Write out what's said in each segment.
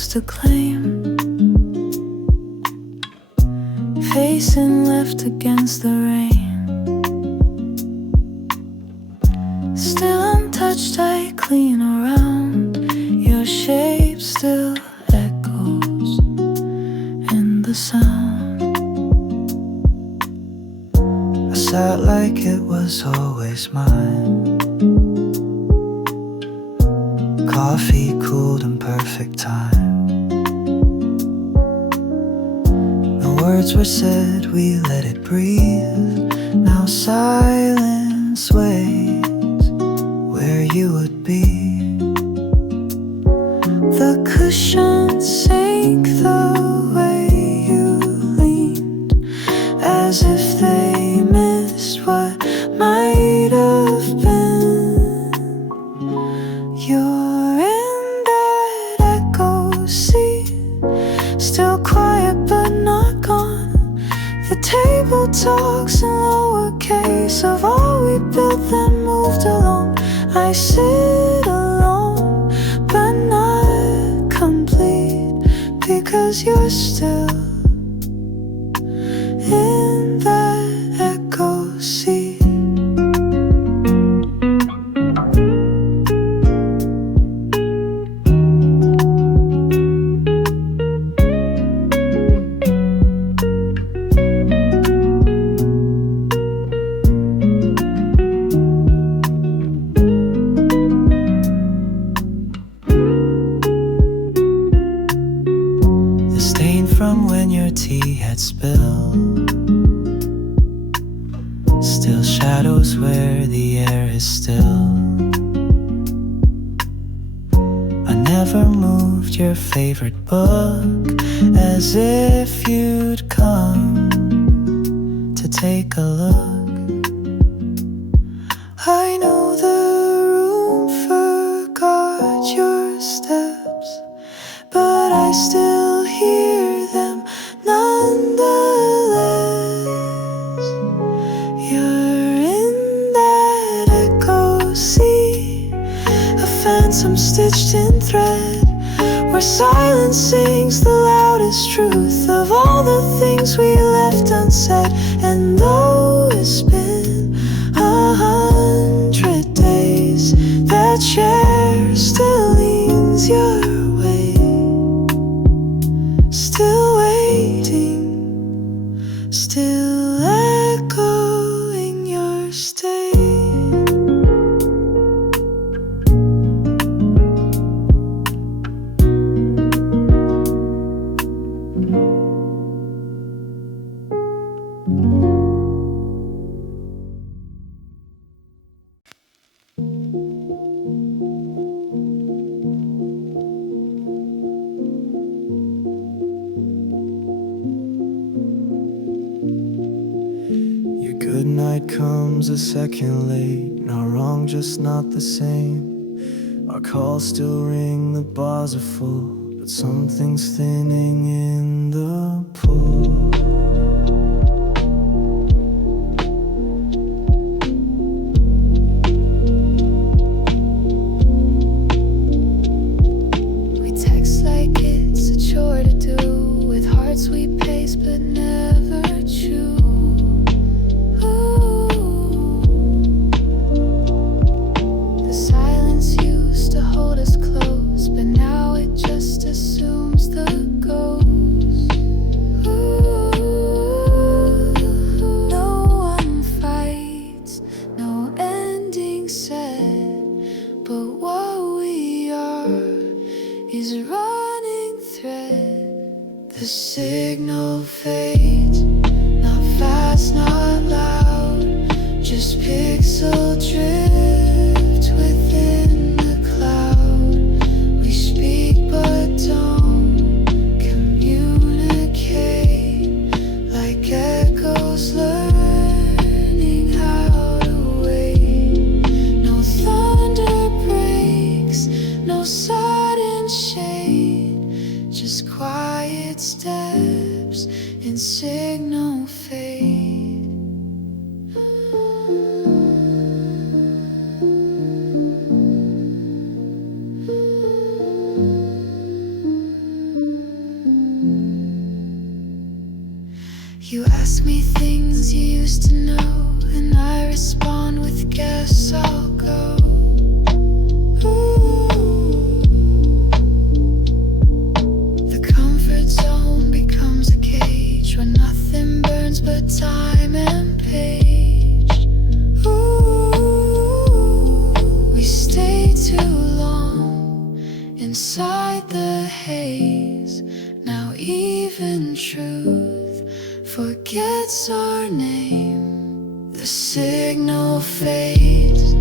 used to claim, facing left against the rain. Still untouched, I clean around. Your shape still echoes in the sound. I sat like it was always mine. Coffee cooled in perfect time. No words were said, we let it breathe. Now silence waits where you would be. The cushions sank the way you leaned, as if they missed what might have been. You're in that echo seat, still quiet but not gone. The table talks in lowercase of all we built then moved along. I sit alone but not complete, because you're still in that echo seat. From when your tea had spilled still shadows where the air is still. I never moved your favorite book, as if you'd come to take a look. I know the room forgot your steps, but I still hear them nonetheless. You're in that echo seat, a phantom stitched in thread, where silence sings the loudest truth of all the things we left unsaid. And though it's been 100 days, that chair still leans your way, still waiting, still echoing your stay. Good night comes a second late, not wrong, just not the same. Our calls still ring, the bars are full, but something's thinning in the pool. We text like it's a chore to do, with hearts we pace but never chew. The signal fades, not fast, not loud, just pixel drift within the cloud. We speak but don't communicate, like echoes learning how to wait. No thunder breaks, no sudden shade, just quiet steps in signal fade. ask me things you used to know, and I respond with guess I'll go. Ooh. The comfort zone becomes a cage where nothing burns but time and page. Ooh. We stay too long inside the haze. Now even truth forgets our name. The signal fades,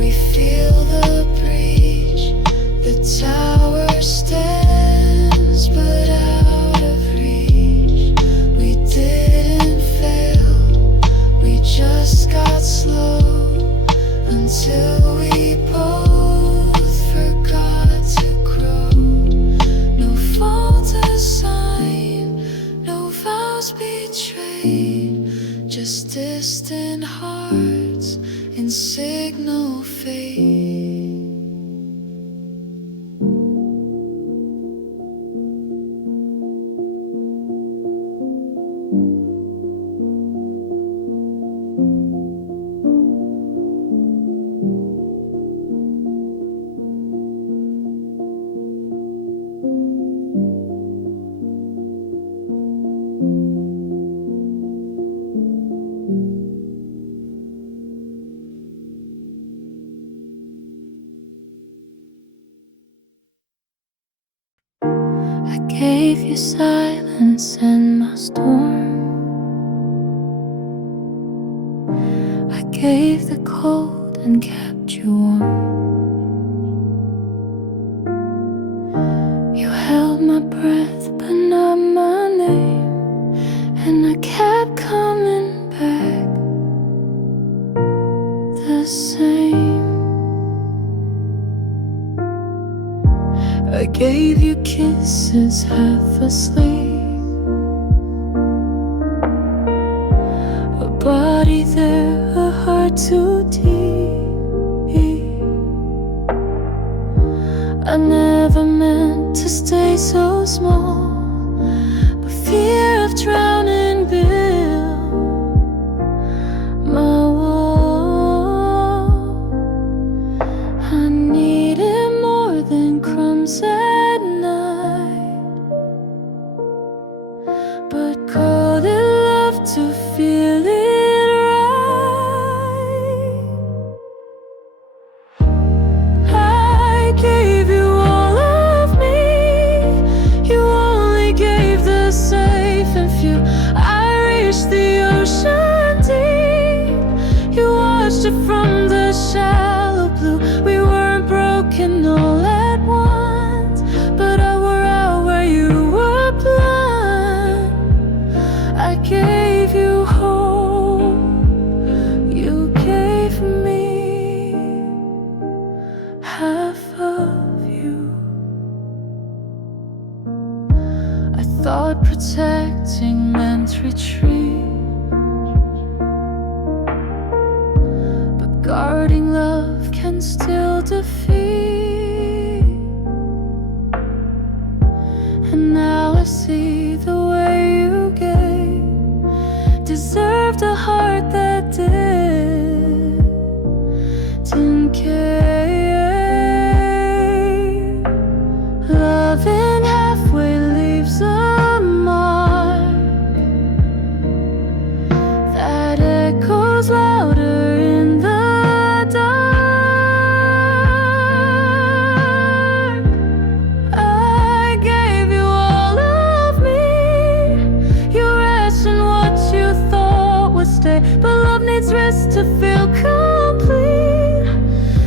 we feel the breach. The tower stands but out of reach. We didn't fail, we just got slow until we both forgot to grow. No fault assigned, no vows betrayed, just distant hearts in signal fade. I gave you silence and my storm. I gave the cold and kept you warm. You held my breath but not my name, and I kept coming back the same. I gave you kisses half asleep, a body there, a heart too deep. I never meant to stay so small, but fear of drowning built my wall. I needed more than crumbs at night, but called it love to feel it right. I gave you all of me, you only gave the safe and few. I reached the ocean deep, you watched it from the shallow blue. We weren't broken all at once, but I wore out where you were blind. I gave you hope, you gave me half of you. I thought protecting meant retreat, but guarding love can still defeat. And now I see the way you gave deserved a heart that didn't care. Loving halfway leaves a mark that echoes louder in the dark. I gave you all of me, you rest in what you thought would stay, but love needs rest to feel complete,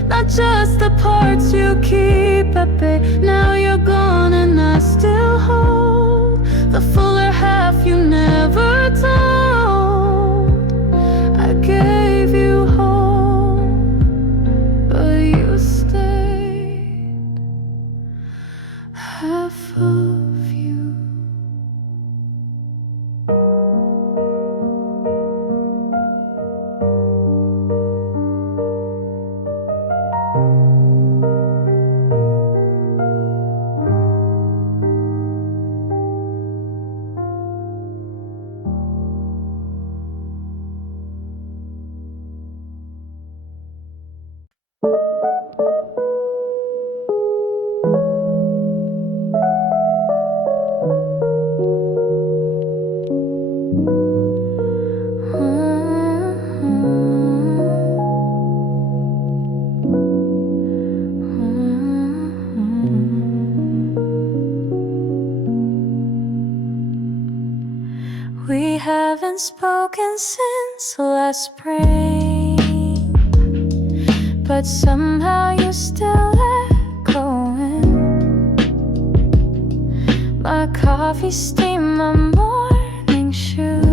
not just the parts you keep at bay. Now you're gone and I still hold the fuller half you never told. I gave you hope, but you stayed half of you. We haven't spoken since last spring, but somehow you're still echoing. My coffee steam, my morning shoes.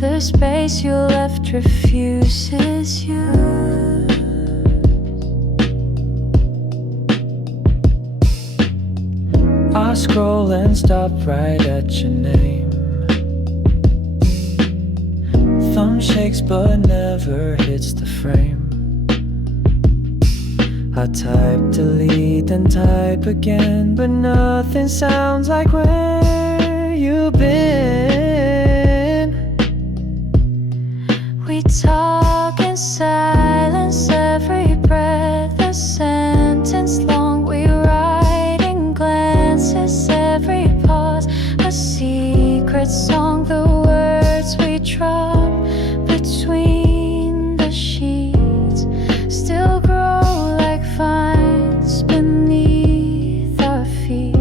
The space you left refuses you. I scroll and stop right at your name. Thumb shakes but never hits the frame. I type delete and type again, but nothing sounds like where you've been. We talk in silence, every breath a sentence long. We write in glances, every pause a secret song. The words we drop between the sheets still grow like vines beneath our feet.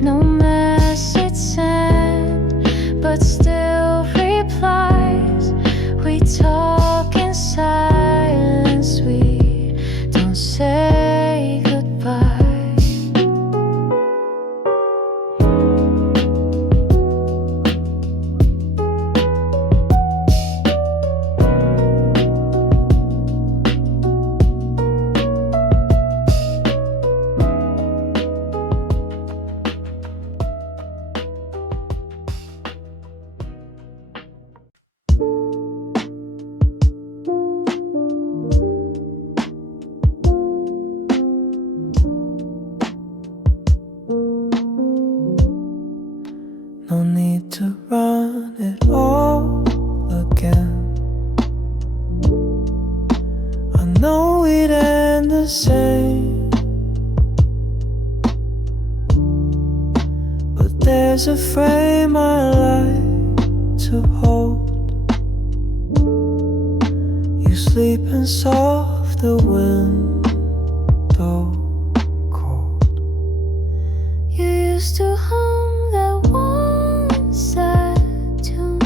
No message sent, but still replies. We talk in silence, we don't say goodbye. No need to run it all again. I know we'd end the same, but there's a frame I like to hold. You sleeping soft, the window cold. You used to hum that one sad tune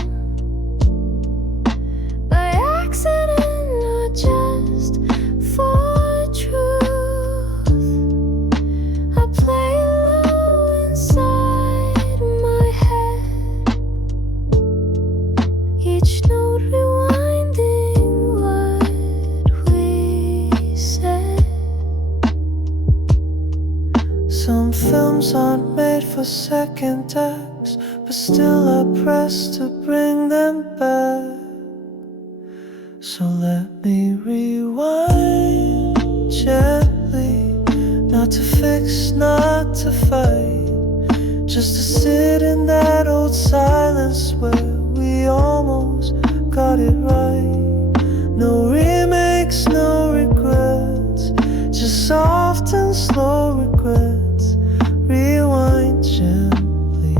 by accident or just for truth. I play it low inside my head, each note rewinding what we said. Some films aren't made for second takes, but still I press to bring them back. So let me rewind gently, not to fix, not to fight, just to sit in that old silence where we almost got it right. No remakes, no regrets, just soft and slow regrets. Rewind gently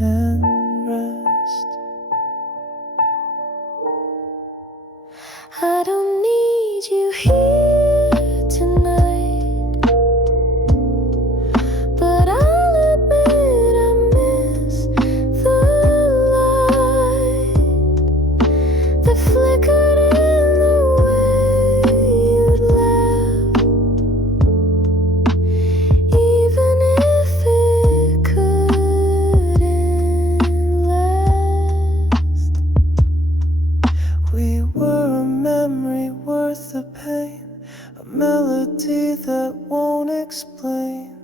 and rest. I don't need you here tonight, but I'll admit I miss the light that flickered in the way you'd laugh, even if it couldn't last. We were a memory worth the pain, a melody that won't explain.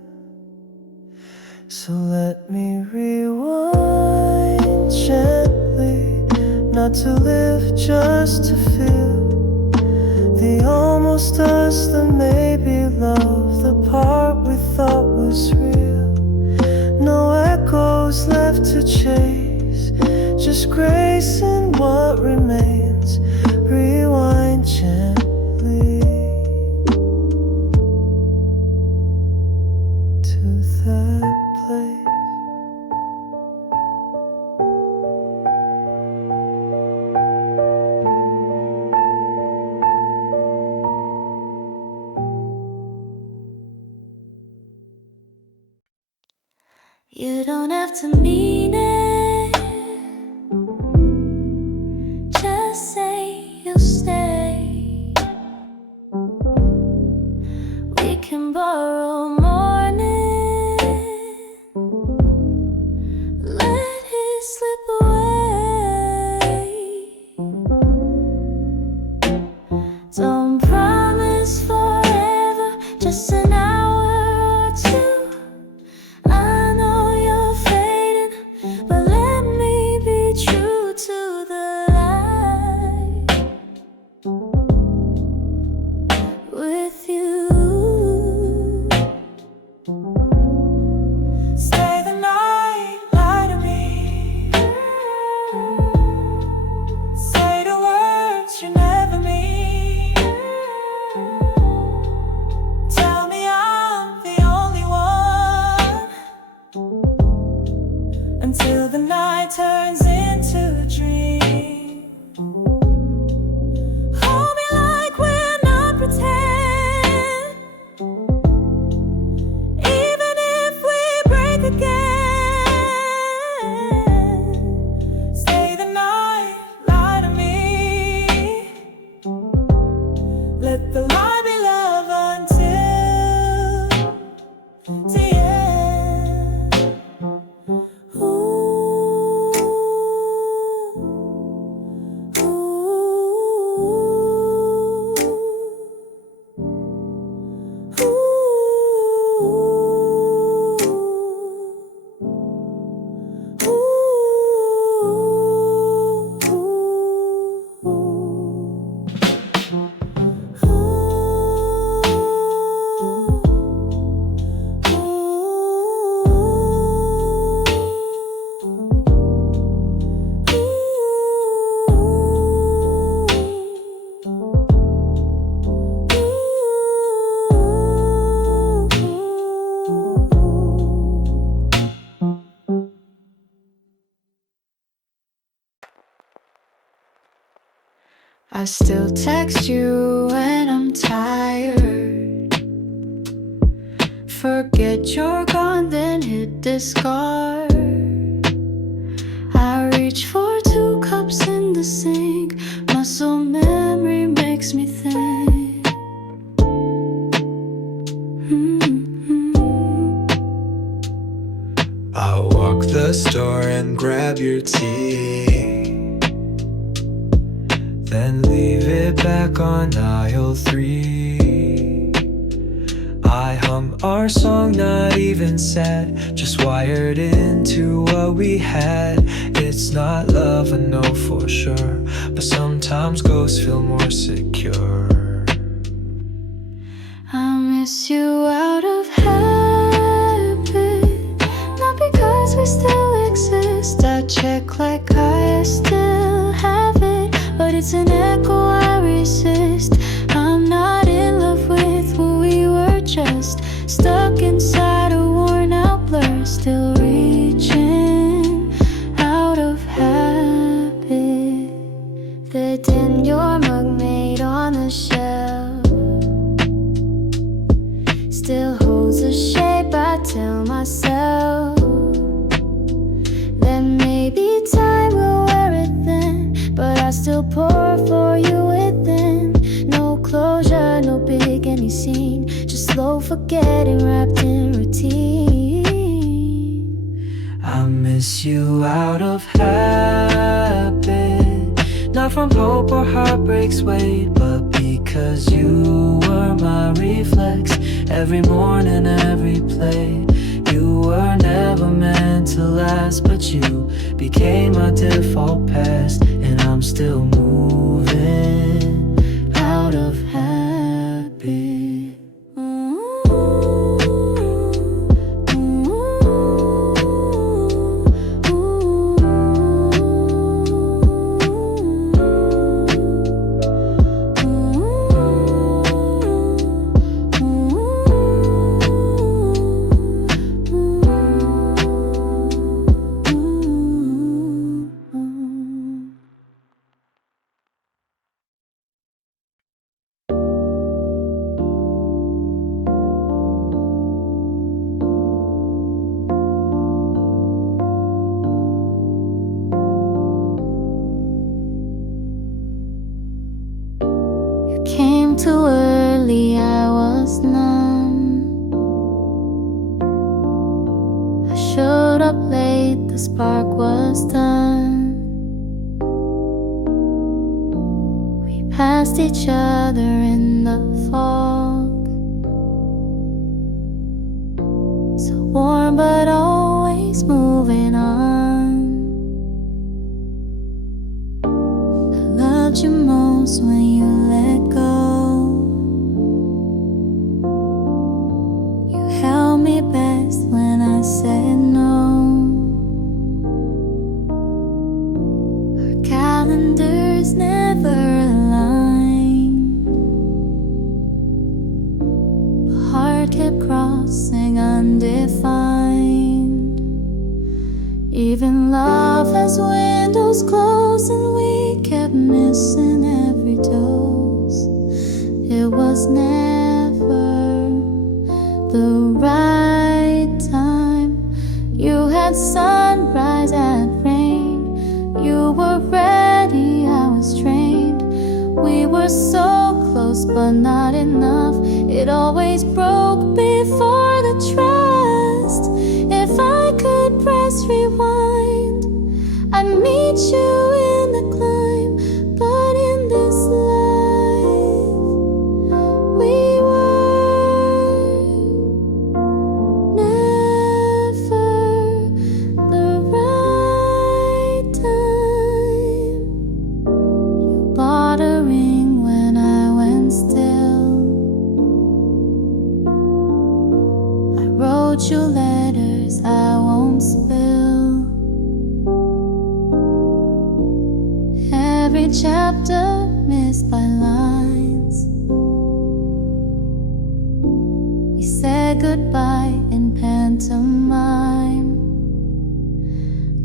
So let me rewind gently, not to live, just to feel the almost us, the maybe love, the part we thought was real. No echoes left to chase, just grace in what remains. Rewind gently to that place. You don't have to mean it. Just say you'll stay. We can borrow morning. Let it slip away. Don't promise forever, just an hour or two. I know you're fading, but let me be true to the light with you. Stay the night, lie to me. Say the words you never mean. Tell me I'm the only one until the night turns into a dream. Hold me like we're not pretend, even if we break again. Stay the night, lie to me. Let the lie be love until the end. Ooh, ooh, I still text you when I'm tired. Forget you're gone, then hit discard. I reach for 2 cups in the sink. Muscle memory makes me think. I'll walk the store and grab your tea, then leave it back on aisle 3. I hum our song, not even sad, just wired into what we had. It's not love, I know for sure, but sometimes ghosts feel more secure. I miss you out of habit, not because we still exist. I check like I still have it, but it's an echo I resist. I'm not in love with who we were, just stuck inside a worn out blur. Still reaching out of habit. The tin your mug made on the shelf still holds a shape. I tell myself that maybe time will wear it then, but I still pour for you within. No closure, no big any scene, just slow forgetting wrapped in routine. I miss you out of habit, not from hope or heartbreak's weight, but because you were my reflex. Every morning, every play, you were never meant to last, but you became my default past, and I'm still moving out of habit. the spark was done. We passed each other in the fog, so warm but always moving on. I loved you most when you let go. You held me best when I said no. Our calendars never aligned. The heart kept crossing undefined. Even love has windows closed, and we kept missing every dose. It was never the right time. You had sunrise and rain. You were ready, I was trained. We were so close but not enough. It always broke before the trust. If I could press rewind, I'd meet you in the climb. But in this life, we were never the right time. You bought a ring when I went still. I wrote you letters I won't spill. Every chapter missed by lines. We said goodbye in pantomime.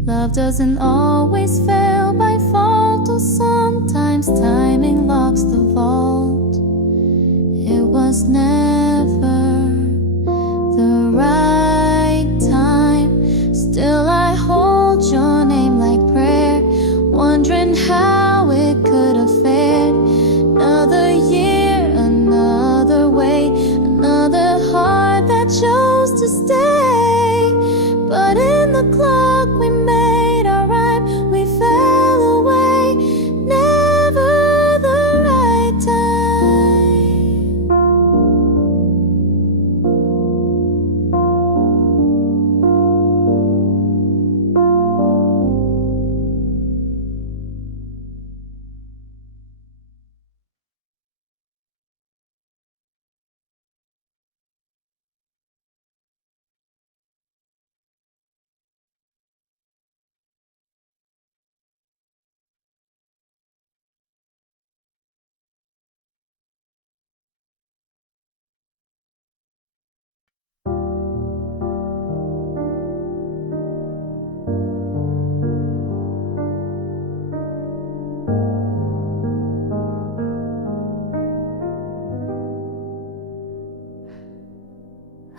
Love doesn't always fail by fault, or sometimes timing locks the vault. It was never the right time. Still I hold your name like prayer, wondering how it could have fared. Another year, another way, another heart that chose to stay. But in the clock we made our rhyme, we fell away. Never the right time.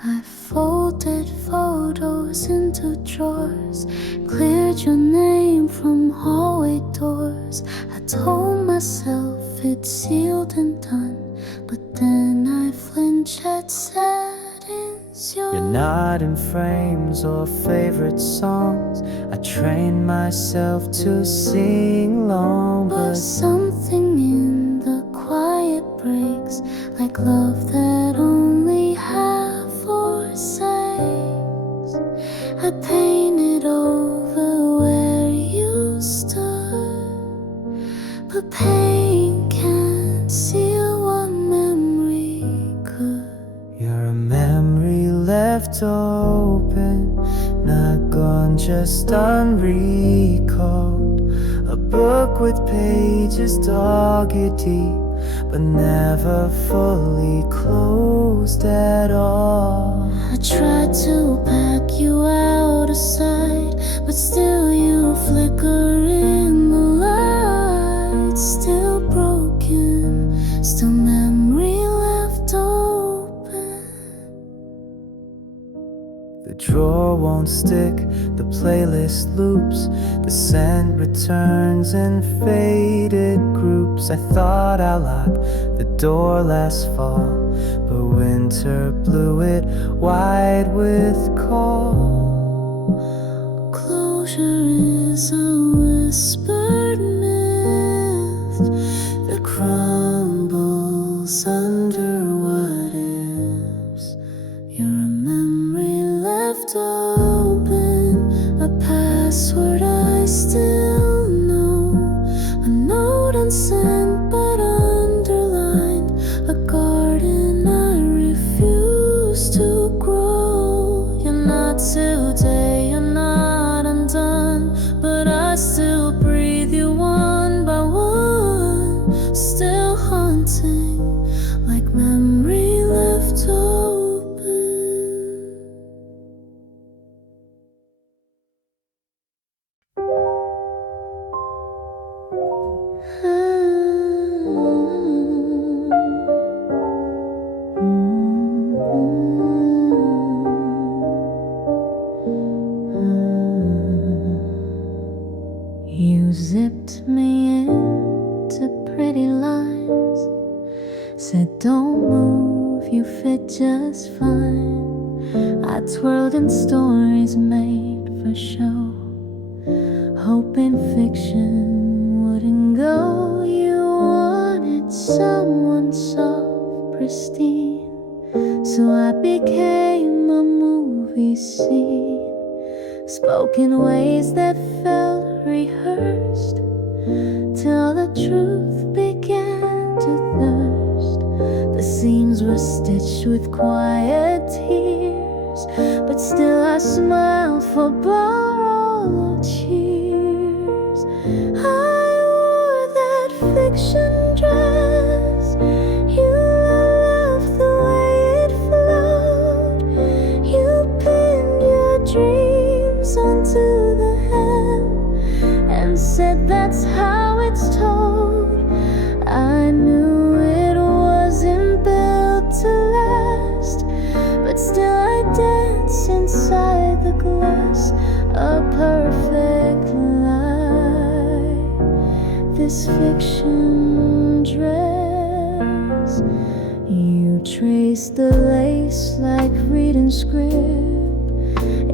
I folded photos into drawers, cleared your name from hallway doors. I told myself it's sealed and done, but then I flinched at settings. You're not in frames or favorite songs. I trained myself to sing long, But but something in the quiet breaks, like love that only half forsakes. I painted over where you stood, but pain can't seal what memory could. you're a memory left open, not gone, just unrecalled. A book with pages dogged deep, but never fully closed at all. I tried to pack you out of sight, but still you flicker in the light. Still broken, still memory left open. The drawer won't stick, the playlist loops, the scent returns in faded groups. I thought I'd lock the door last fall, but winter blew it wide with call. Close closure is a whispered myth that crumbles under what ifs. You're a memory left open, a password I still know, a note unsent but underlined, a garden I refuse to grow. You're not today, you're not undone, but I still breathe you one by one, still haunting like memory left open. You zipped me into pretty lines, said don't move, you fit just fine. I twirled in stories made for show, hoping fiction wouldn't go. You wanted someone soft, pristine, so I became a movie scene, spoken ways that felt rehearsed, till the truth began to thirst. The seams were stitched with quiet tears, but still I smiled for borrowed cheers. I wore that fiction dress, you loved the way it flowed. You pinned your dreams onto the hem and said that's how it's told. I knew it wasn't built to last, but still I dance inside the glass, a perfect lie. This fiction dress, you traced the lace like reading script,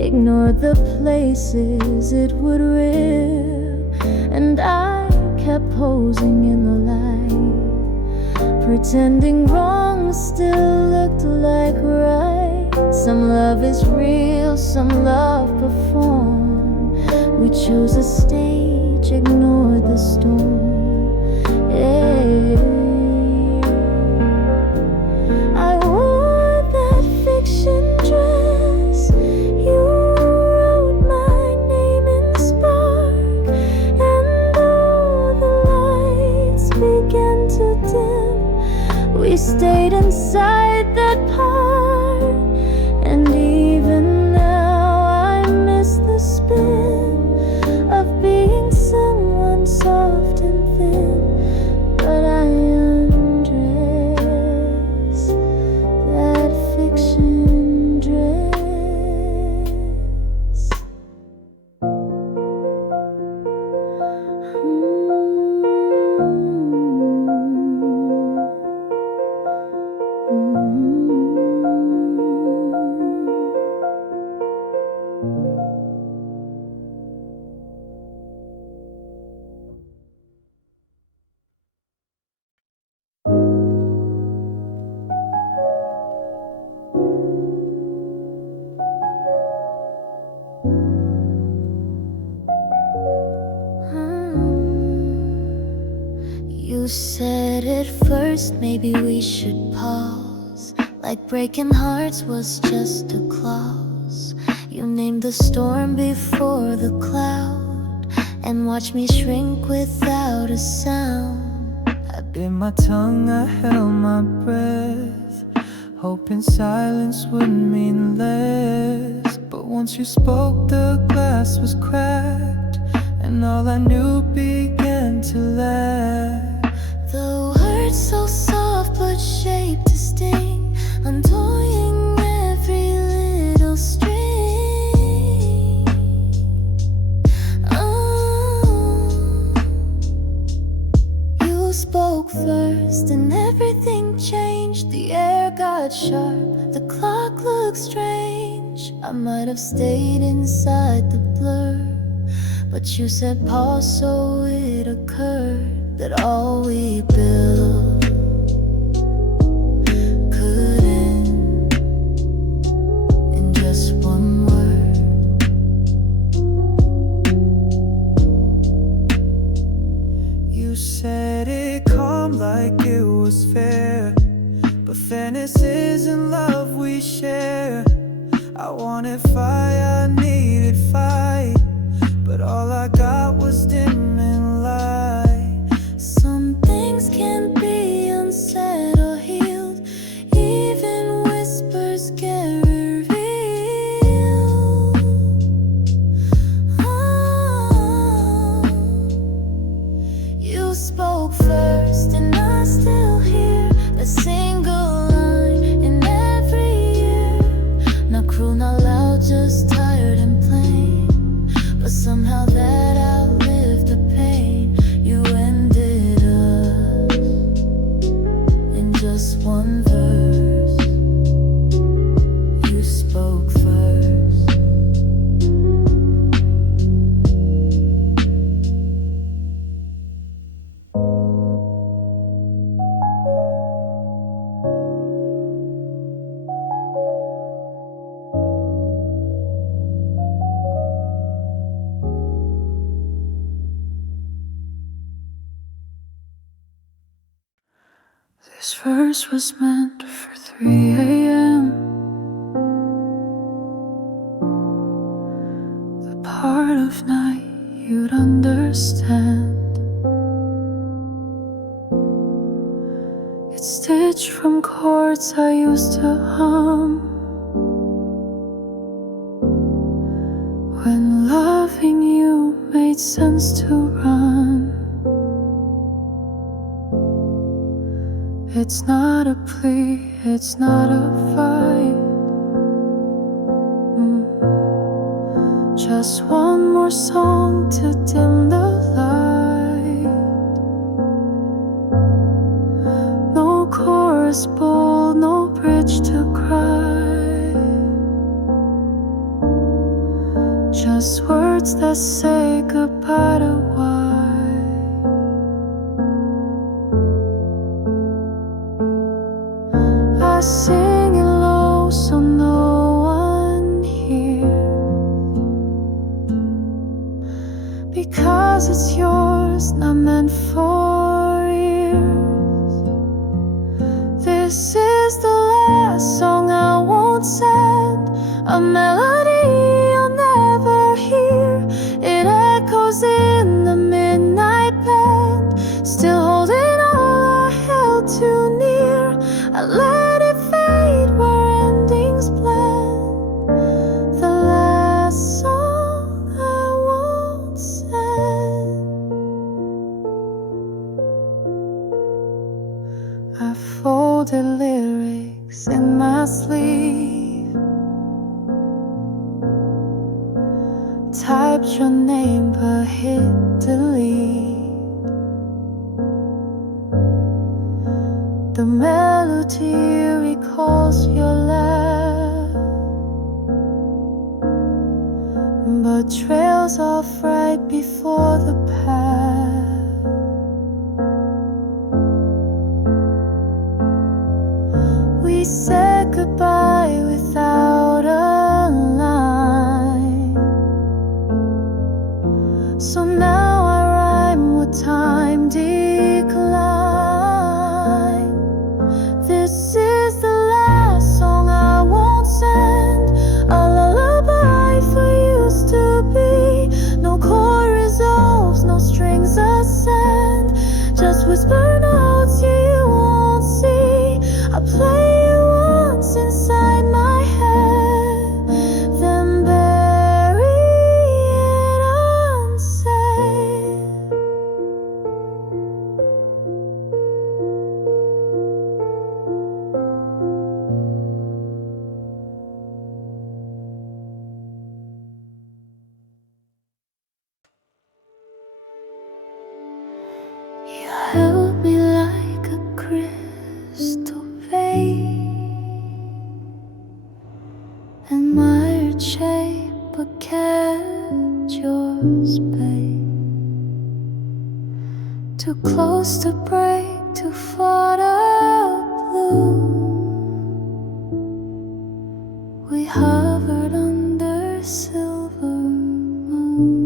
ignored the places it would rip, and I kept posing in the light, pretending wrong still looked like right. Some love is real, some love performed. We chose a stage, ignored the storm. Yeah. I wore that fiction dress, you wrote my name in spark, and though the lights began to dim, we stayed inside that part. And even now I miss the spin of being someone soft and thin, but I undress that fiction dress. You said at first maybe we should pause, like breaking hearts was just a clause. You named the storm before the cloud, and watched me shrink without a sound. I bit my tongue, I held my breath, hoping silence would mean less. But once you spoke, the glass was cracked, and all I knew began to laugh. The words so soft but shaped to sting, undoing every little string. You spoke first and everything changed. The air got sharp, the clock looked strange. I might have stayed inside the blur, But you said pause, so it occurred that all we built could end in just one word. You said it calm like it was fair, but fairness isn't love we share. I wanted fire, I needed fight, but all I got was dim and light. Some things can't be unsaid or healed, even whispers get revealed. Oh, you spoke first and I still hear that single line in every year. Not cruel, not loud, just tired and plain, but somehow that outlived the pain. You ended us in just one verse. You spoke first. This verse was meant for 3 a.m. The part of night you'd understand. It's stitched from chords I used to hum when loving you made sense to run. It's not a plea, it's not a fight. Just one more song to dim the light. No chorus bold, no bridge to cry. Just words that say goodbye to why. I sing it low so no one hears, because it's yours, not meant for ears. This is the last song I won't send, a melody you'll never hear. It echoes in the midnight bend, still holding all I held too near. I let it fade where endings blend, the last song I won't send. I folded lyrics in my sleeve, typed your name but hit delete. The melody recalls your laugh, but trails off right before the path. We said goodbye without a line, so now I rhyme with time decline. This is the last song I won't send, a lullaby for used to be. No chord resolves, no strings ascend, just whisper notes you won't see. I play it once inside my too close to break, too far to bloom. We hovered under silver moons.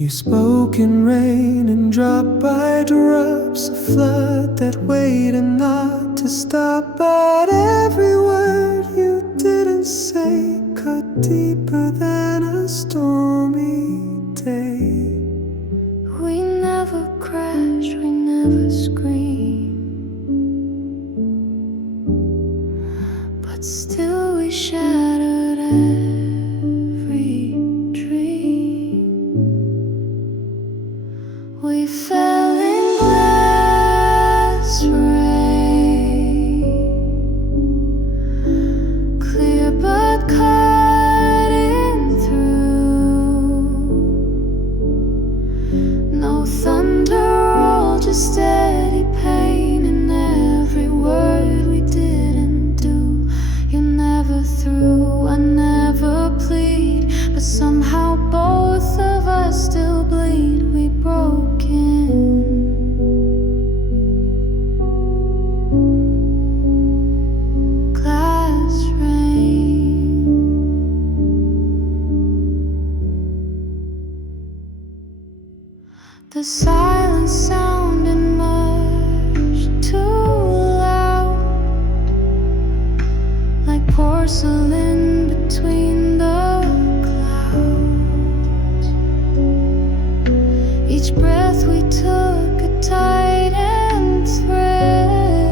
You spoke in rain and dropped by drops, a flood that waited not to stop. But every word you didn't say cut deeper than a stormy day. We never crash, we never scream, but still we shattered every dream. We fell in glass rain, clear but cutting through. No thunder, all just steady pain in every word we didn't do. You never threw, I never plead, but somehow both of us still bleed. We broke in. Glass rain. The silence sounded much too loud, like porcelain between the clouds. Each breath we took a tightened thread,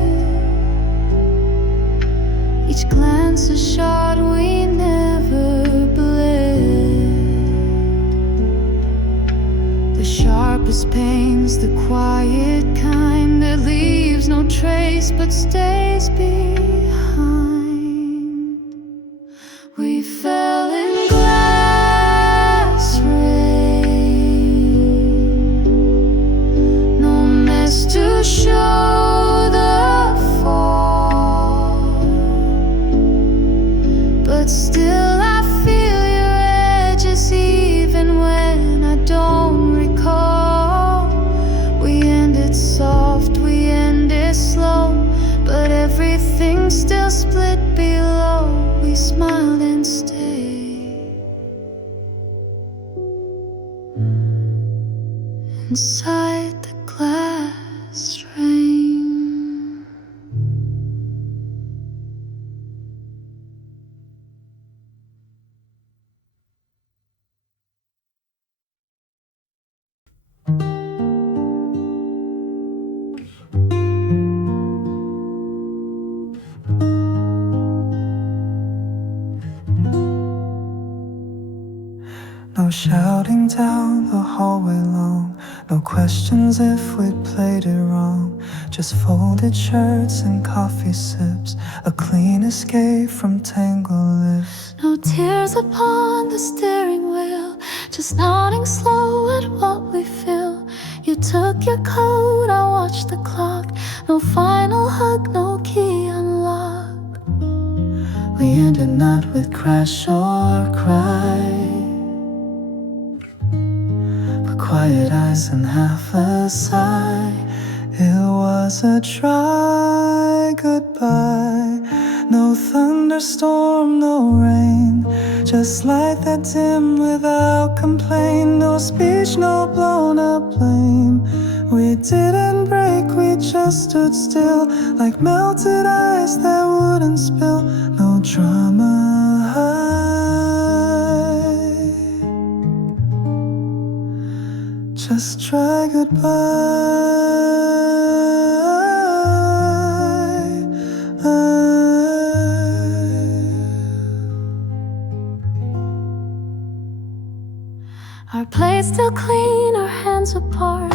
each glance a shot we never bled. The sharpest pain's the quiet kind that leaves no trace but stays behind. We fell in glass rain, no mess to show the fall, but still I feel your edges even when I don't recall. We ended soft, we ended slow, but everything still split below. We smiled and stayed inside the glass rain. No shouting down the hallway long, no questions if we'd played it wrong. Just folded shirts and coffee sips, a clean escape from tangled lips. No tears upon the steering wheel, just nodding slow at what we feel. You took your coat, I watched the clock. No final hug, no key unlocked. We ended not with crash or cry, but quiet eyes and half a sigh. It was a dry goodbye. No thunderstorm, no rain, just light that dimmed without complaint. No speech, no blown up blame. We didn't break, we just stood still, like melted ice that wouldn't spill. No drama high, just dry goodbye. Our plates still clean, our hands apart.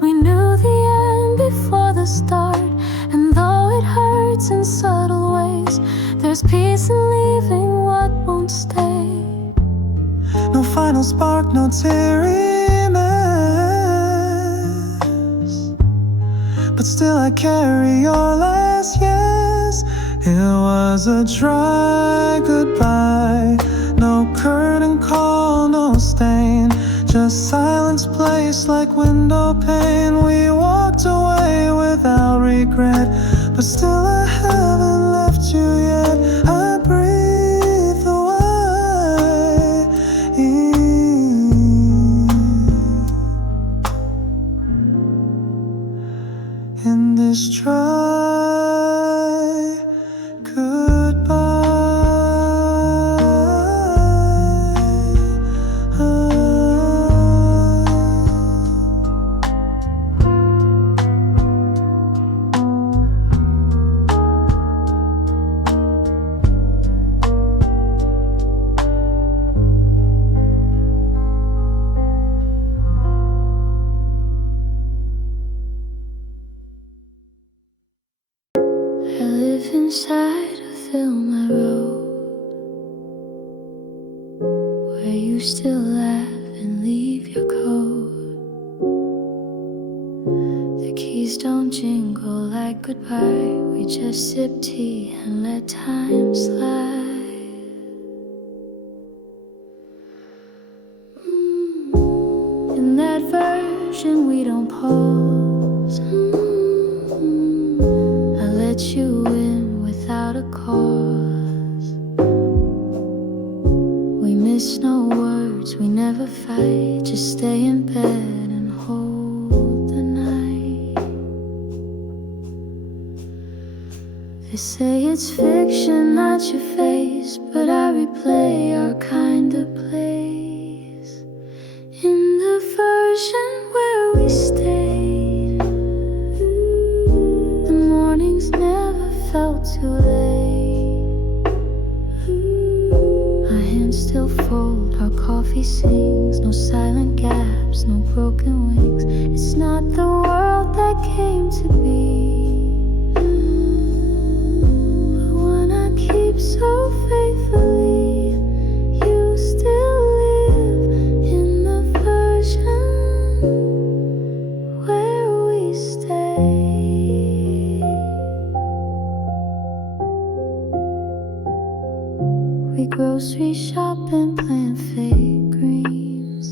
We knew the end before the start, and though it hurts in subtle ways, there's peace in leaving what won't stay. No final spark, no teary mess, but still I carry your last yes. It was a dry goodbye. No curtain call, no stain, just silence played face like window pane. We walked away without regret, but still I haven't left you yet. I breathe away in this dry goodbye. I live inside a film I wrote, where you still laugh and leave your coat. The keys don't jingle like goodbye. We just sip tea and let time slide. In that version we don't pause. I let you in without a cause. We miss no words, we never fight. Just stay in bed and hold the night. They say it's fiction, not your face, but I replay our kind of place. In the version where we stayed, the mornings never felt too late. Our hands still fold, our coffee sings. No silent gaps, no broken wings. It's not the world that came to be, but one I keep so faithfully. You still live in the version where we stay. We grocery shop and plant fake greens.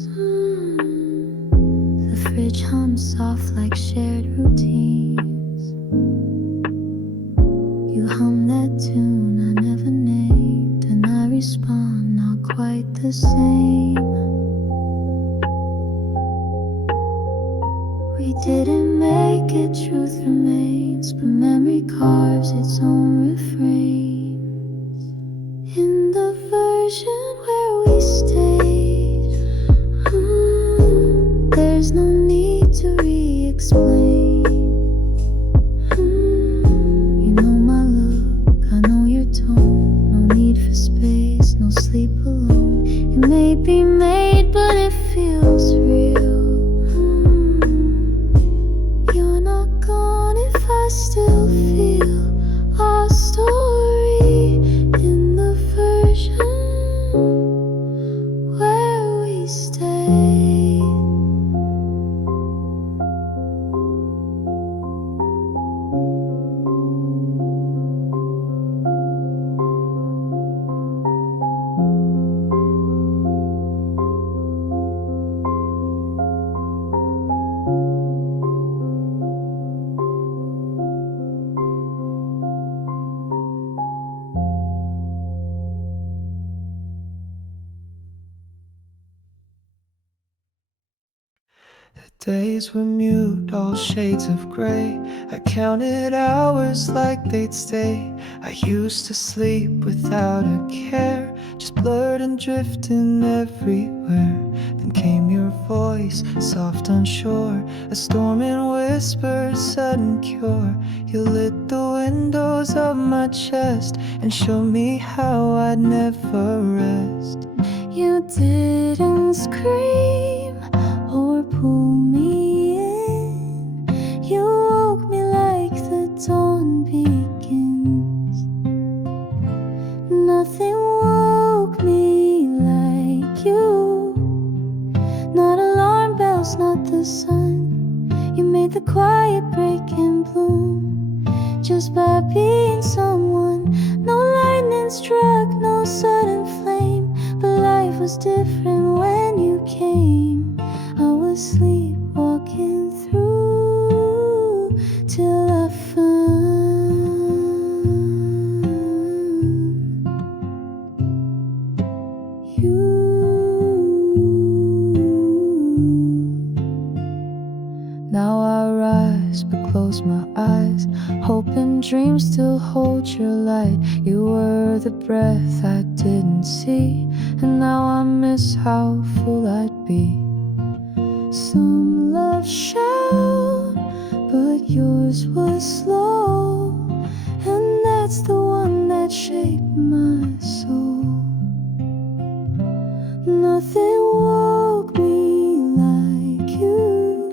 The fridge hums soft like shared routines. You hum that tune I never named, and I respond not quite the same. We didn't make it, truth remains, but memory carves its own refrains. In the version where we stayed, there's no need to re-explain. You know my look, I know your tone. No need for space, no sleep alone. It may be made, but it feels real. You're not gone if I still feel our story in the version where we stay. The days were mute, all shades of gray. I counted hours like they'd stay. I used to sleep without a care, just blurred and drifting everywhere. Then came your voice, soft unsure, a storm in whispers, sudden cure. You lit the windows of my chest and showed me how I'd never rest. You didn't scream or pull me in. You woke me like the dawn begins. Nothing woke me like you. Not alarm bells, not the sun. You made the quiet break and bloom just by being someone. No lightning struck, no sudden flame, but life was different when you came. I was sleeping and dreams still hold your light. You were the breath I didn't see, and now I miss how full I'd be. Some love shout, but yours was slow, and that's the one that shaped my soul. Nothing woke me like you,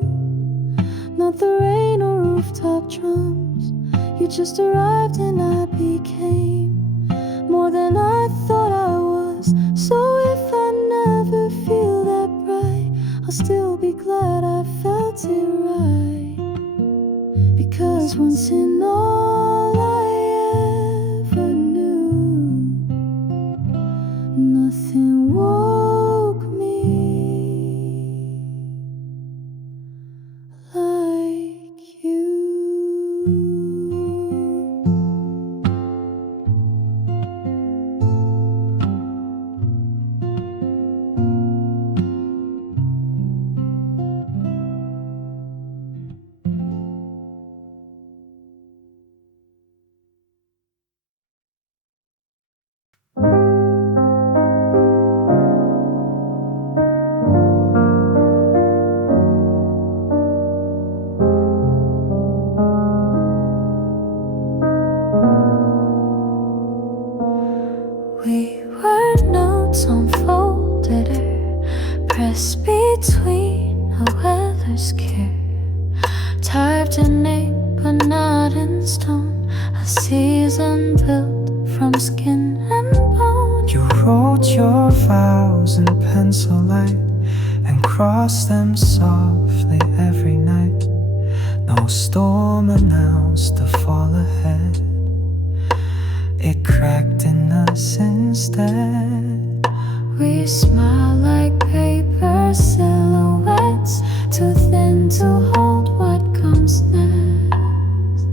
not the rain or rooftop drums. You just arrived and I became more than I thought I was. So if I never feel that bright, I'll still be glad I felt it right. Because once in all I ever knew, nothing woke me like you. We were notes on folded air, pressed between a weather's care. Typed a name but not in stone, a season built from skin and bone. You wrote your vows in pencil light and crossed them softly every night. No storm announced the fall ahead, it cracked in us instead. We smile like paper silhouettes, too thin to hold what comes next.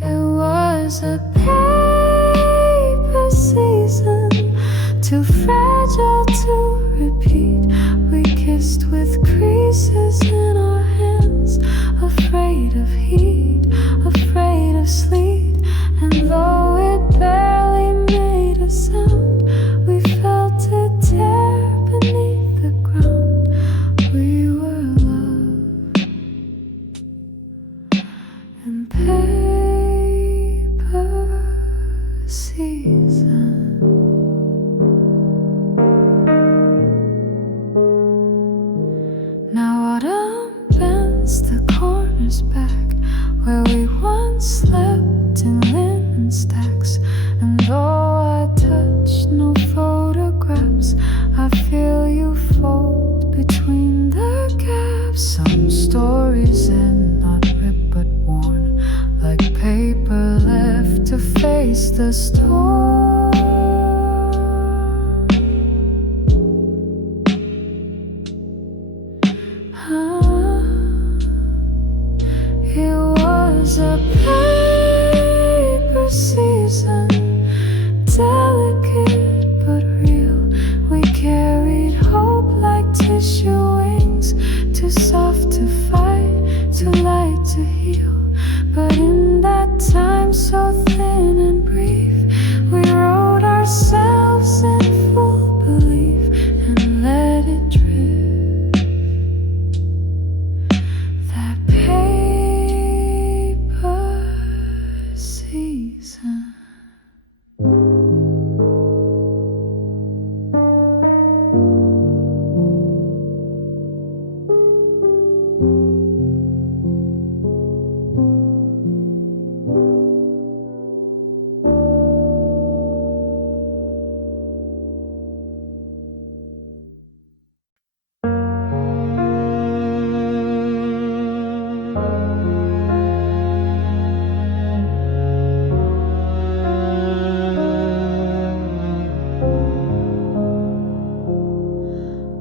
It was a paper season, too fragile to repeat. We kissed with creases in our hands, afraid of heat, afraid of sleet. And though it barely made a sound, we felt it tear beneath the ground. We were love and paper season. Now autumn bends the corners back where we once slept in linen stacks. And though I touched no photographs, I feel you fold between the gaps. Some stories end not ripped but worn, like paper left to face the storm. It was a paper season, delicate but real. We carried hope like tissue wings, too soft to fight, too light to heal. But in that time so thin and brief, we wrote ourselves in full belief and let it drift. That paper season.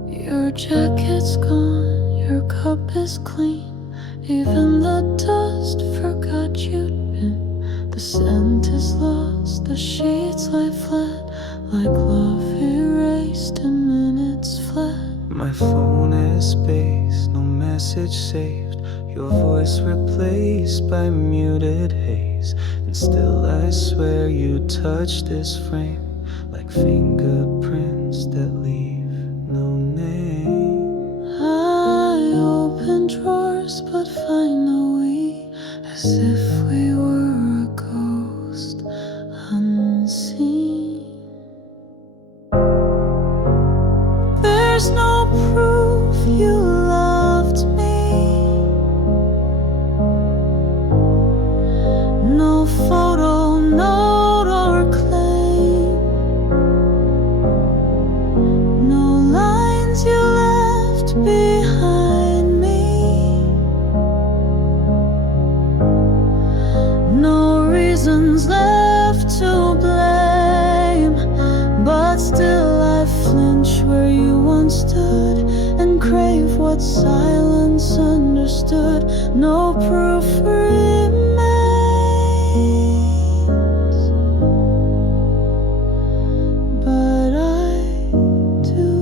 Your jacket's gone, your cup is clean. Even the dust forgot you'd been. The scent is lost, the sheets lie flat, like love erased in minutes flat. My phone is spaced, no message saved. Your voice replaced replaced by muted haze. And still I swear you touch this frame like fingerprints that leave no name. I open drawers but find no we, as if we were a ghost unseen. There's no proof you loved me, no photo, note or claim, no lines you left behind me, no reasons left to blame. But still I flinch where you once stood and crave what silence understood. No proof remains, but I do.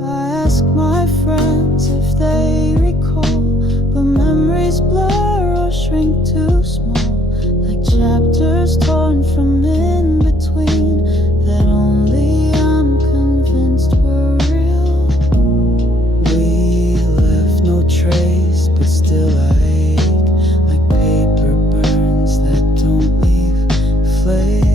I ask my friends if they recall, but memories blur or shrink too small, like chapters torn from in between that only I'm convinced were real. We left no trace, but still I ache like paper burns that don't leave flames.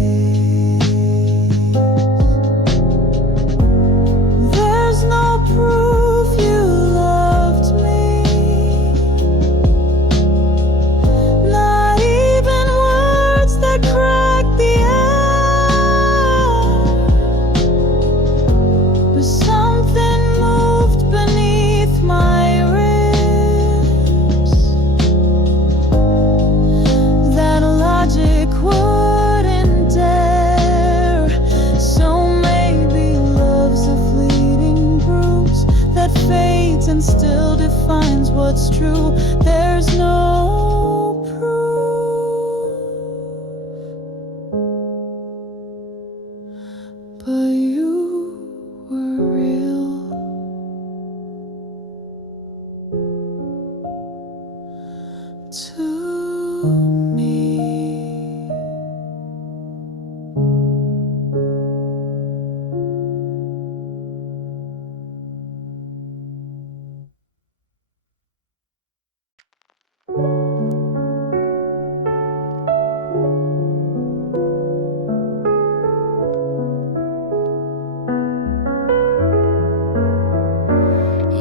There's no proof you loved me, not even words that crack the air. But something moved beneath my ribs that logic wouldn't dare. So maybe love's a fleeting bruise that fades and still defines what's true. There's no proof, but you were real to me.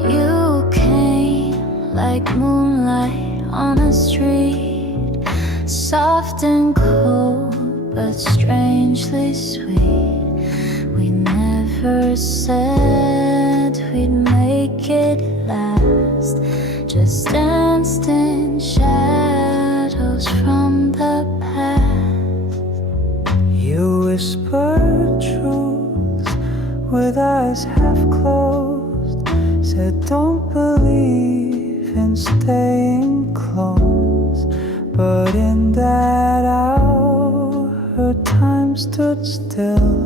You came like moonlight on a street, soft and cold, but strangely sweet. We never said we'd make it last, just danced in shadows from the past. You whispered truths with eyes half closed, said don't believe in staying close. But in that hour, time stood still,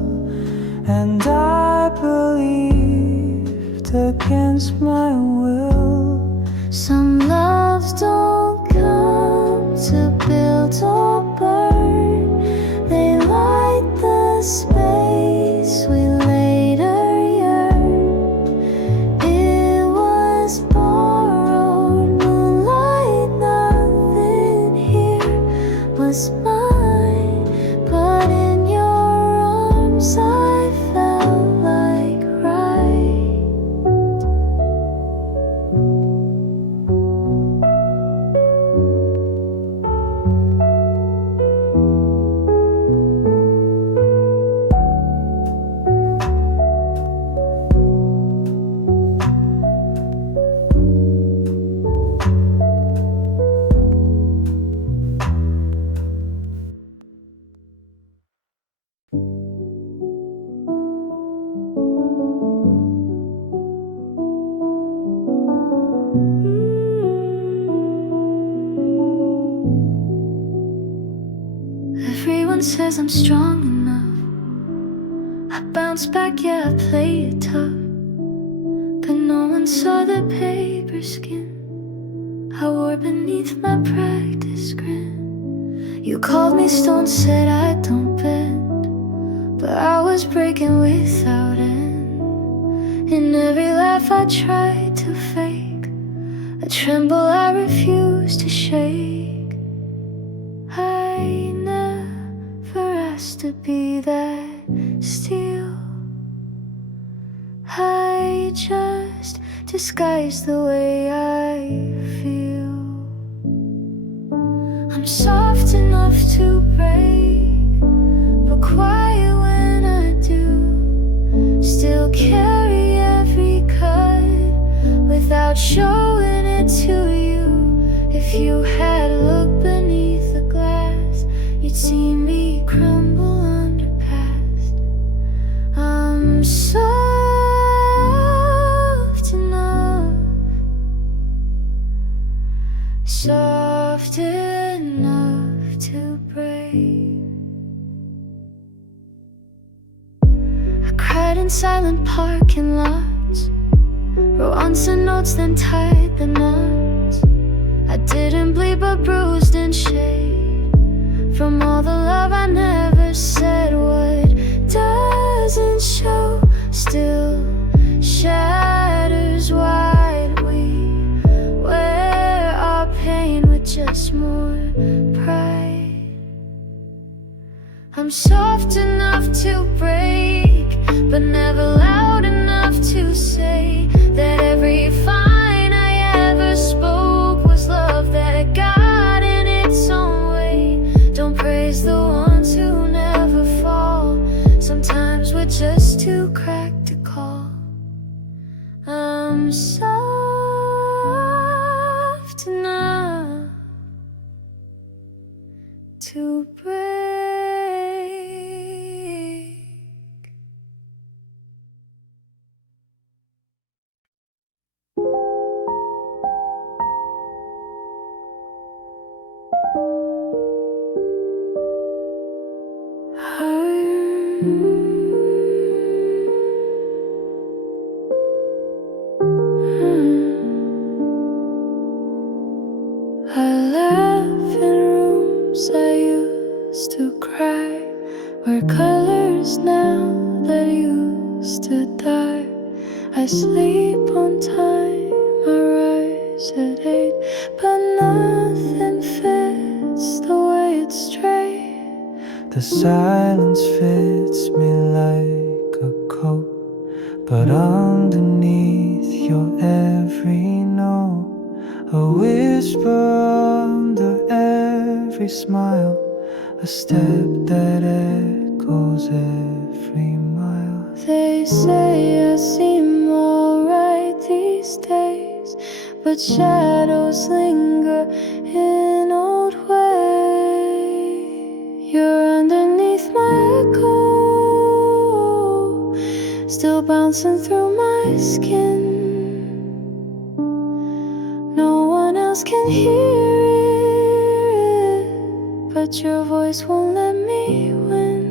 and I believed against my will. Some loves don't come to build or burn, they light the space we later yearn. It was borrowed moonlight, nothing here was mine, but in your arms I felt like right. Everyone says I'm strong enough. I bounce back, yeah, I play it tough. But no one saw the paper skin I wore beneath my practice grin. You called me stone, said I don't bend, but I was breaking without end. In every laugh I tried to fake, a tremble I refused to shake. I never asked to be that steel. I just disguise the way I feel. I'm soft enough to break, but quiet when I do. Still carry every cut without showing it to you. If you had looked beneath the glass, you'd see me crumble under past. I'm soft enough, soft enough to break. I cried in silent parking lots, wrote on some notes then tied the knots. I didn't bleed but bruised in shade from all the love I never said. What doesn't show still shatters wide. We wear our pain with just more pride. I'm soft enough to break, but never loud enough to say that every fine I ever spoke was love that got in its own way. Don't praise the ones who never fall. Sometimes we're just too cracked to call. I'm soft enough to break. I laugh in rooms I used to cry, wear colors now that used to die. I sleep on time, I rise at 8, but nothing fits the way it's straight. The silence fits me like a coat, but underneath your every note, a whisper under every smile, a step that echoes every mile. They say I seem alright these days, but shadows linger in old ways. You're underneath my echo, still bouncing through my skin. No one else can hear it, but your voice won't let me win.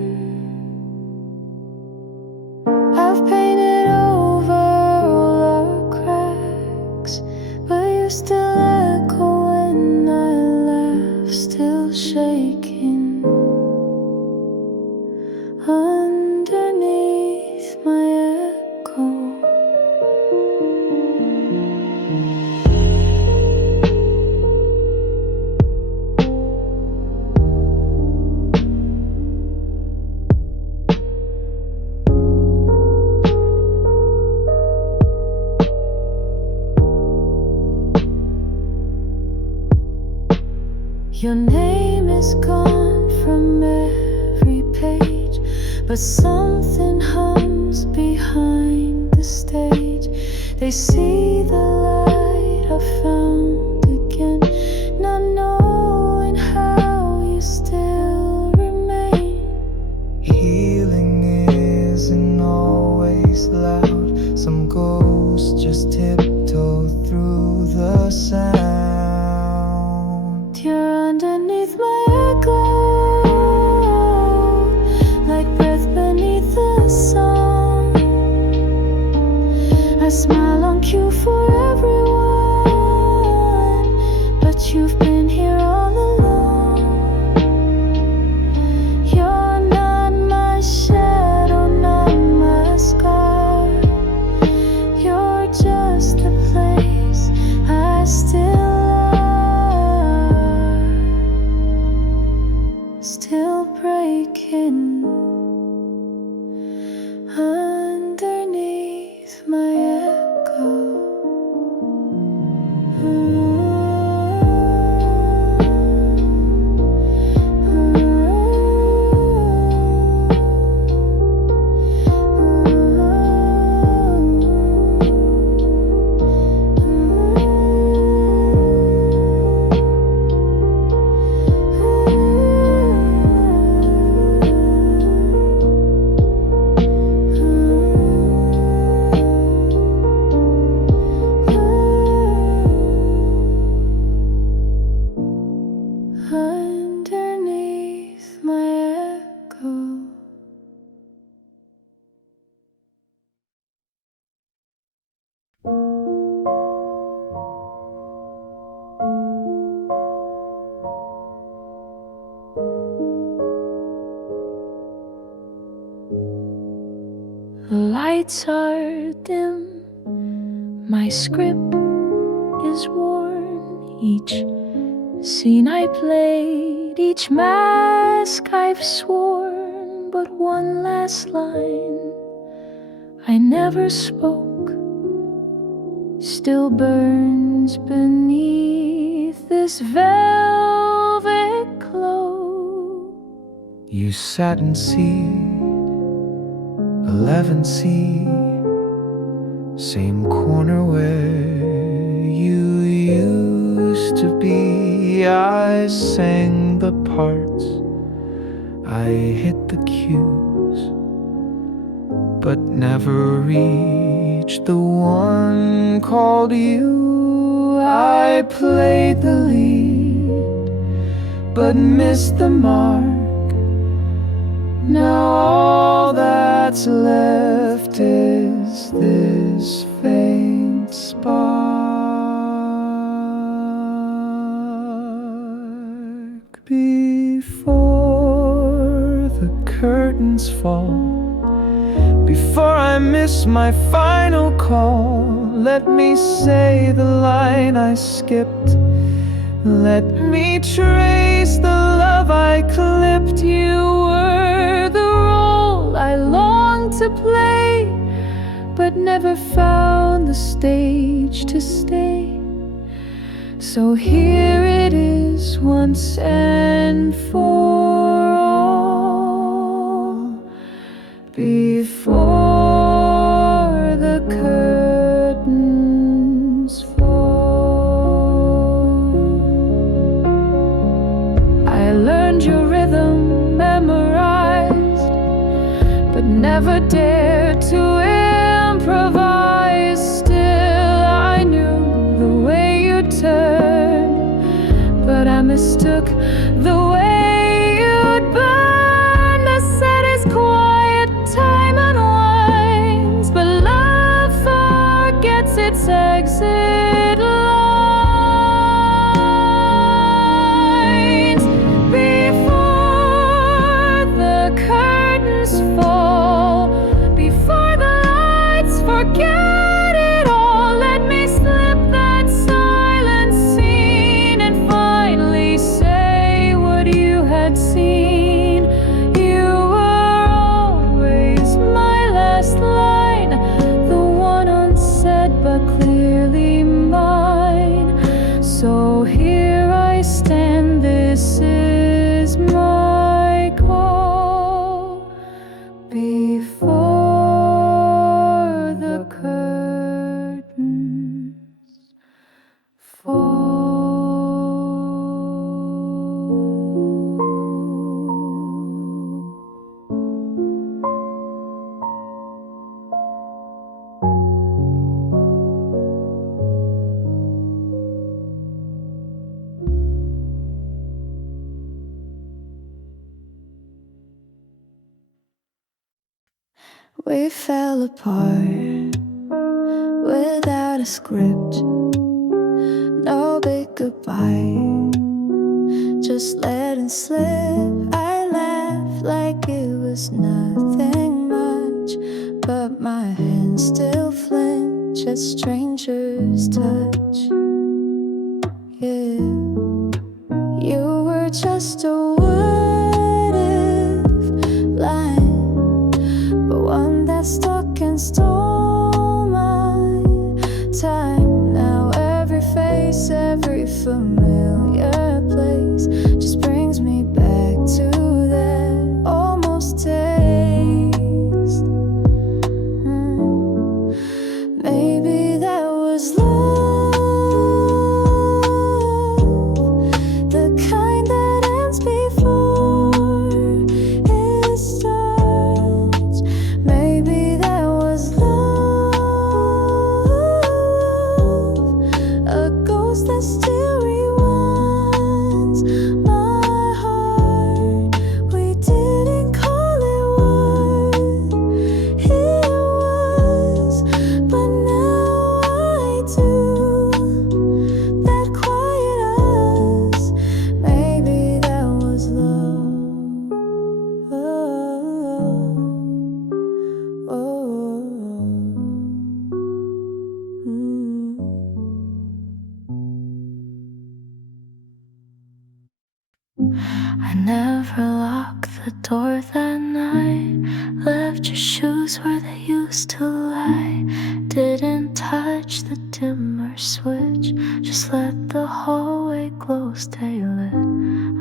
I've painted over all our cracks, but you still echo when I laugh, still shaking underneath my echo. Your name is gone from every page, but something hums behind the stage. They see the light I found again, not knowing how you still remain. Healing isn't always loud. Some ghosts just tiptoe through the sound. You're underneath my echo, breaking underneath my echo. Underneath my echo. The lights are dim, my script is worn. Each scene I played, each mask I've sworn, but one last line I never spoke still burns beneath this velvet cloak. You sat in seat 11C, same corner where you used to be. I sang the parts, I hit the cues, but never reached the one called you. I played the lead, but missed the mark. Now all that's left is this faint spark. Before the curtains fall, before I miss my final call, let me say the line I skipped. Let me trace the love I clipped. You were the role I longed to play, but never found the stage to stay. So here it is once and for all. Before the curtains fall, I learned your rhythm memorized, but never dared to improvise. Still I knew the way you turned, but I mistook the way you'd burn. The set is quiet, time unwinds, but love forgets its exit lines. Before the curtains fall, before the lights forget it all, let me slip that silent scene and finally say what you had seen. You were always my last line, the one unsaid but clearly mine. So here I stand, this is my call. Before the curtains fall. We fell apart without a script, no big goodbye, just letting slip. I laughed like it was nothing much, but my hands still flinch at strangers' touch. Yeah, you were just a what if, door that night. Left your shoes where they used to lie. Didn't touch the dimmer switch, just let the hallway glow stay lit.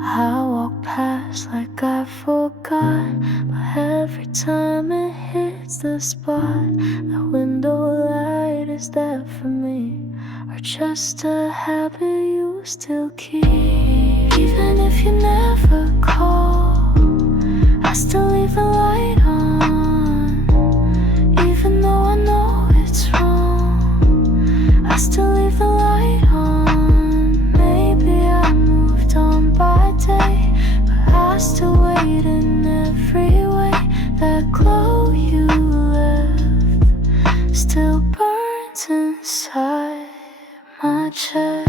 I walk past like I forgot, but every time it hits the spot, the window light, is that for me? Or just a habit you still keep? Even if you never call, I still leave the light on. Even though I know it's wrong, I still leave the light on. Maybe I moved on by day, but I still wait in every way. That glow you left still burns inside my chest.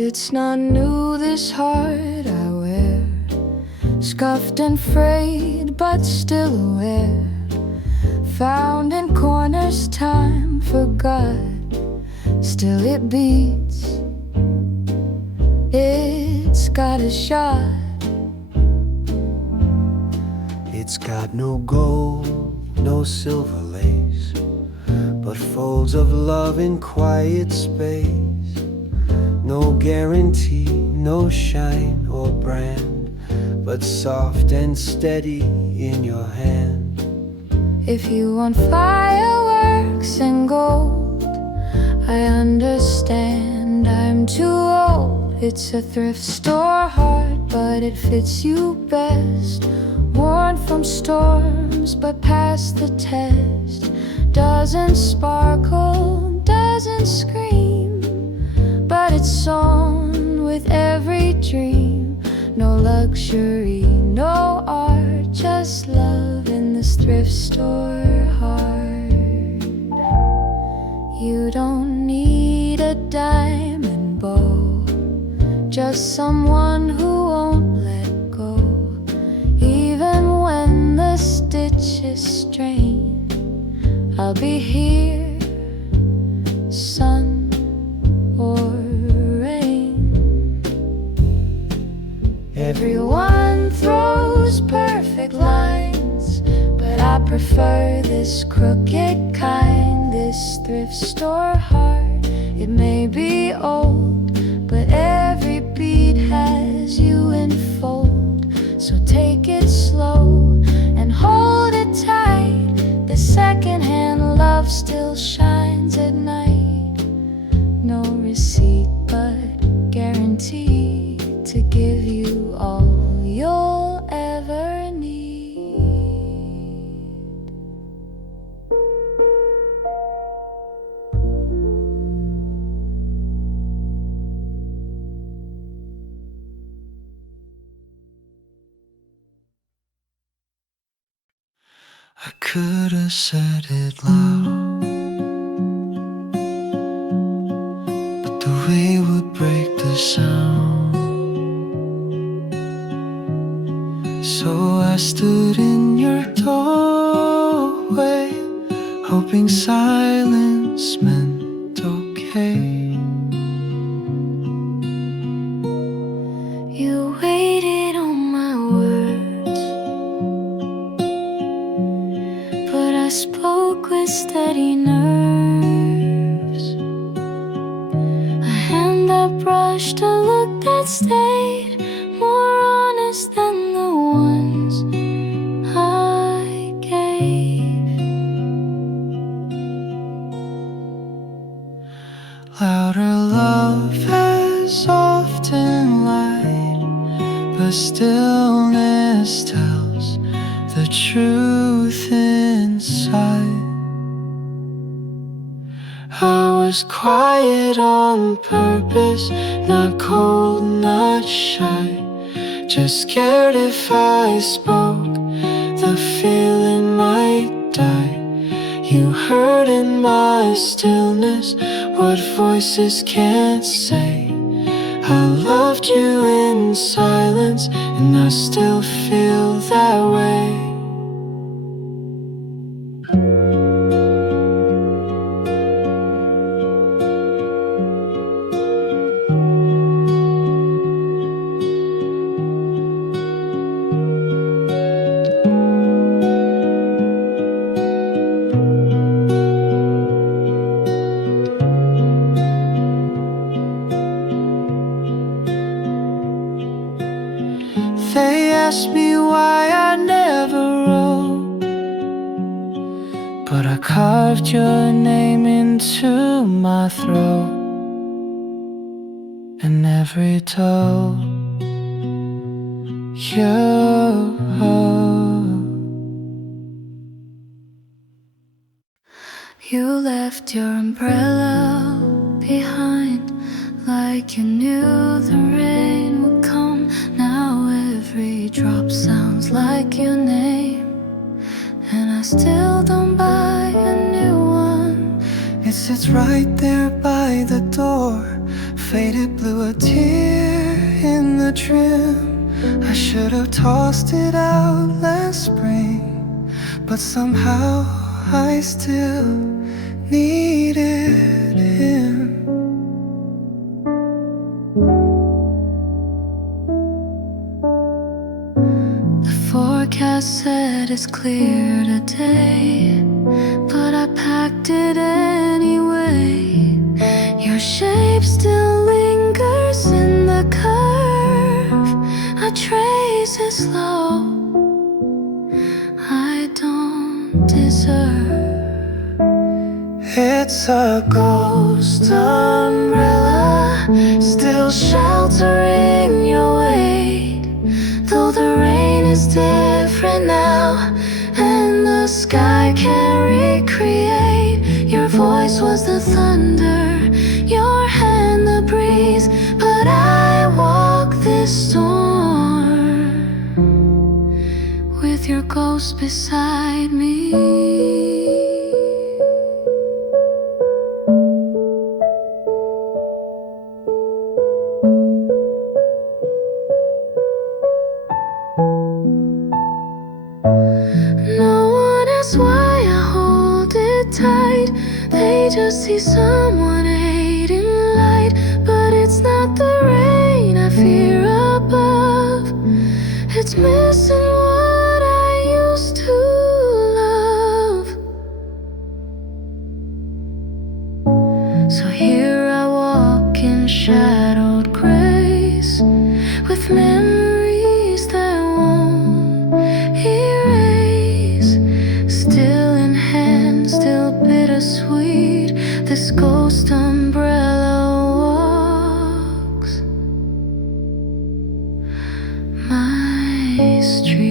It's not new, this heart I wear, scuffed and frayed, but still aware. Found in corners time forgot, still it beats. It's got a shot. It's got no gold, no silver lace, but folds of love in quiet space. No guarantee, no shine or brand, but soft and steady in your hand. If you want fireworks and gold, I understand. I'm too old. It's a thrift store heart, but it fits you best. Worn from storms, but past the test. Doesn't sparkle, doesn't scream, but it's on with every dream. No luxury, no art, just love in this thrift store heart. You don't need a diamond bow, just someone who won't let go. Even when the stitches strain, I'll be here, sun or everyone throws perfect lines, but I prefer this crooked kind. This thrift store heart, it may be old, but every beat has you enfold. So take it slow and hold it tight. The secondhand love still shines at night. No receipt, but guaranteed to give you all you'll ever need. I could have said it loud, but the way would break the sound. So I stood in your doorway, hope hoping silence meant okay. You waited on my words, but I spoke with steady nerves. A hand that brushed, a look that stayed, more honest than the ones I gave. Louder love has often lied, but stillness tells the truth inside. I was quiet on purpose, not cold, not shy, just scared if I spoke, the feeling might die. You heard in my stillness what voices can't say. I loved you in silence, and I still feel that way. They asked me why I never wrote, but I carved your name into my throat. And every toe You left your umbrella behind, like you knew the rain would come. Now every drop sounds like your name, and I still don't buy a new one. It sits right there by the door, faded blue, a tear in the trim. I should have tossed it out last spring, but somehow I still needed him. The forecast said it's clear today, but I packed it anyway. Your shape still lingers in the curve. I trace it slow. I don't deserve. It's a Ghost umbrella, still sheltering your weight. Though the rain is different now, and the sky can't recreate. Your voice was the thunder, your hand the breeze, but I walk this storm with your ghost beside me. No one asks why I hold it tight. They just see someone hating light. But it's not the rain I fear above, it's missing what I used to love. So here I walk in shadowed grace, with memories that won't erase. Still in hand, still bittersweet, this ghost umbrella walks my street.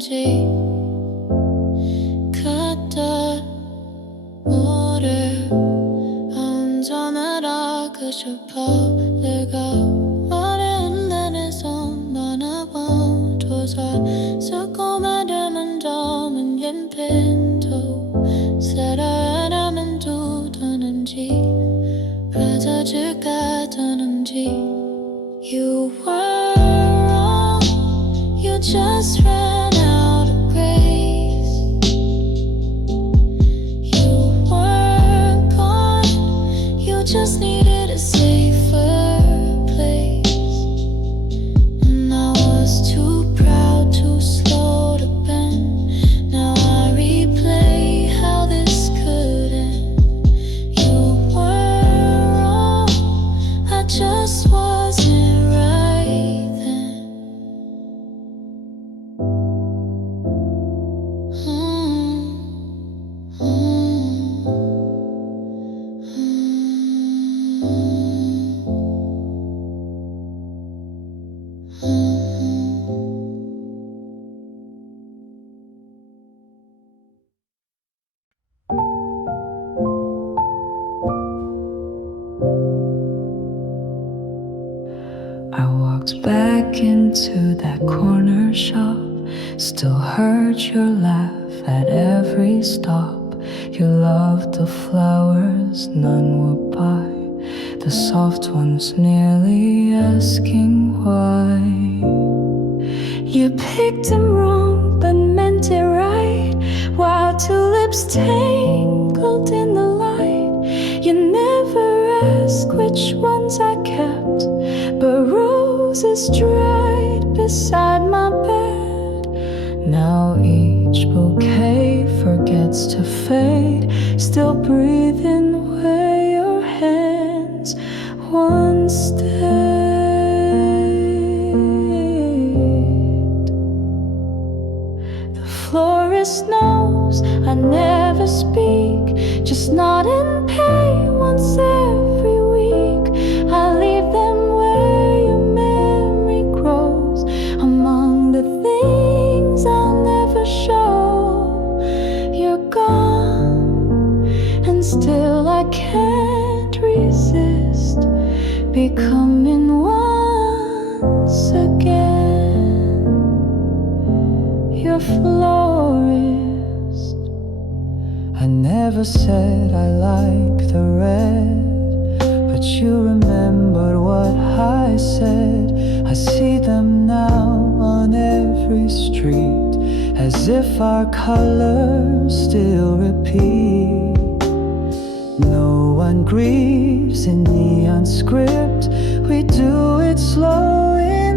던지 그때 우리 운전하고 싶어 내가 말은 내내서 너나와 도서 쓰고 말하는 점은 연필도 살아라면 두드는지 받아줄까 두는지 You were wrong You just ran out of grace You weren't gone You just needed a safer place And I was too proud, too slow to bend Now I replay how this could end You were wrong I just wasn't right then I walked back into that corner shop. Still heard your laugh at every stop. You loved the flowers none would buy, the soft ones nearly asking why. You picked them wrong but meant it right. While tulips tangled in the light, you never asked which ones I kept, but roses dried beside my bed. Now each bouquet forgets to fade, still breathing where your hands once stayed. The florist knows I never speak, just nod and pay once every week. I leave them where your memory grows, among the things I'll never show. You're gone, and still I can't resist becoming once again your florist. I never said I like the red, but you remembered what I said. I see them now on every street, as if our colors still repeat. No one grieves in neon script, we do it slow enough.